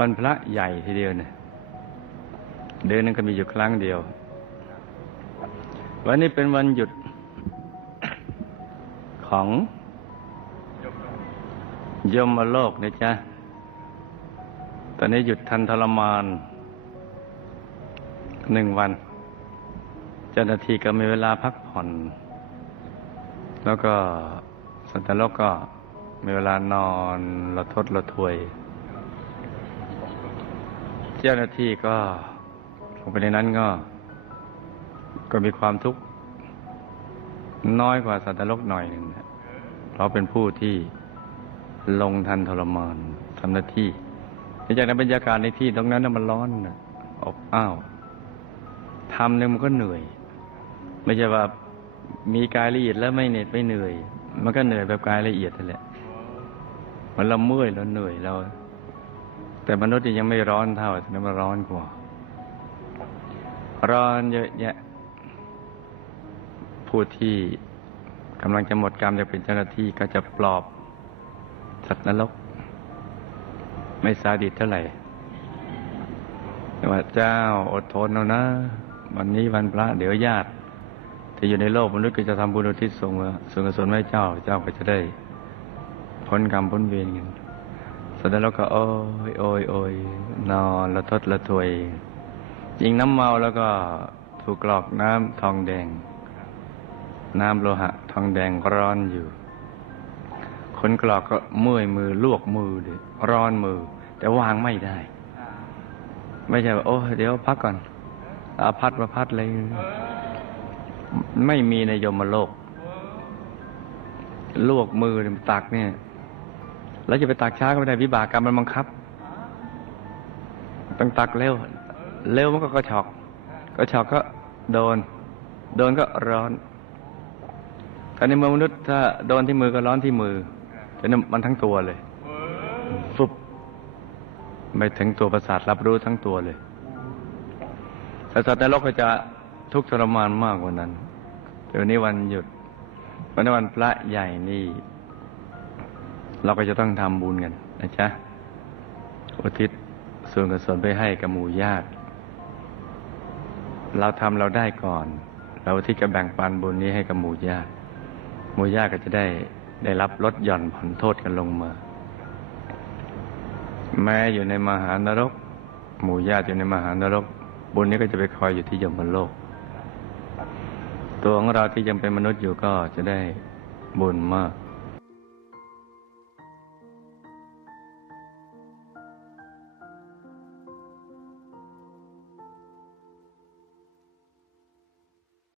วันพระใหญ่ทีเดียวเนี่ยเดือนนึงก็มีอยู่ครั้งเดียว วันนี้เป็นวันหยุดของยมโลกนะจ๊ะ ตอนนี้หยุดทันทรมานหนึ่งวัน เจ้าหน้าที่ก็มีเวลาพักผ่อน แล้วก็สันตโลกก็มีเวลานอนระทดระทวย เจ้าหน้าที่ก็ลงไปในนั้นก็ ก็มีความทุกข์น้อยกว่าสัตว์นรกหน่อยหนึ่งนะเพราะเป็นผู้ที่ลงทันทรมานทำหน้าที่จากนั้นบรรยากาศในที่ตรงนั้นนะมันร้อนนะอบอ้าวทำเนี่ยมันก็เหนื่อย ไม่ใช่ว่ามีกายละเอียดแล้วไม่เหน็ดไม่เหนื่อย มันก็เหนื่อยแบบกายละเอียดนั่นแหละมันเราเมื่อยเราเหนื่อยเรา แต่มนุษย์ยังไม่ร้อนเท่าแต่นั้นมันร้อนกว่า ร้อนเยอะแยะ ผู้ที่กำลังจะหมดกรรมจะเป็นเจ้าหน้าที่ก็จะปลอบ สัตว์นรก ไม่ซาดิสเท่าไหร่แต่ว่าเจ้าอดทนเอานะ วันนี้วันพระเดี๋ยวญาติที่อยู่ในโลกมนุษย์ก็จะทำบุญอุทิศส่งส่วนกุศลให้เจ้า เจ้าก็จะได้พ้นกรรมพ้นเวรกัน สัตว์นรกก็โอ้ยโอ้ยโอ้ยนอนละทดละถวยยิงน้ำเมาแล้วก็ถูกกรอกน้ำทองแดง น้ำโลหะ ทองแดงร้อนอยู่ คนกรอกก็เมื่อยมือลวกมือดิร้อนมือ แต่วางไม่ได้ ไม่ใช่ว่าโอ้เดี๋ยวพักก่อนอาพัดมาพัดเลย ไม่มีในยมโลก ลวกมือตักเนี่ย แล้วจะไปตักช้าก็ไม่ได้วิบากกรรมมันบังคับ ต้องตักเร็ว เร็วมันก็กระชอกกระชอกก็โดน โดนก็ร้อนแต่ในเมืองมนุษย์ถ้าโดนที่มือก็ร้อนที่มือแต่นั่มันทั้งตัวเลยฟุบไม่ถึงตัวประสาทรับรู้ทั้งตัวเลยแต่สัตว์ในโลกก็จะทุกข์ทรมานมากกว่านั้นเดี๋ยวนี้วันหยุดวันนี้วันพระใหญ่นี่ เราก็จะต้องทำบุญกันนะจ๊ะอุทิศส่วนกุศลไปให้กับหมู่ญาติ เราทำเราได้ก่อน เราที่จะแบ่งปันบุญนี้ให้กับหมู่ญาติ หมู่ญาติก็จะได้ได้รับลดหย่อนผ่อนโทษกันลงมา แม้อยู่ในมหานรก หมู่ญาติอยู่ในมหานรก บุญนี้ก็จะไปคอยอยู่ที่ยมโลก ตัวของเราที่ยังเป็นมนุษย์อยู่ก็จะได้บุญมาก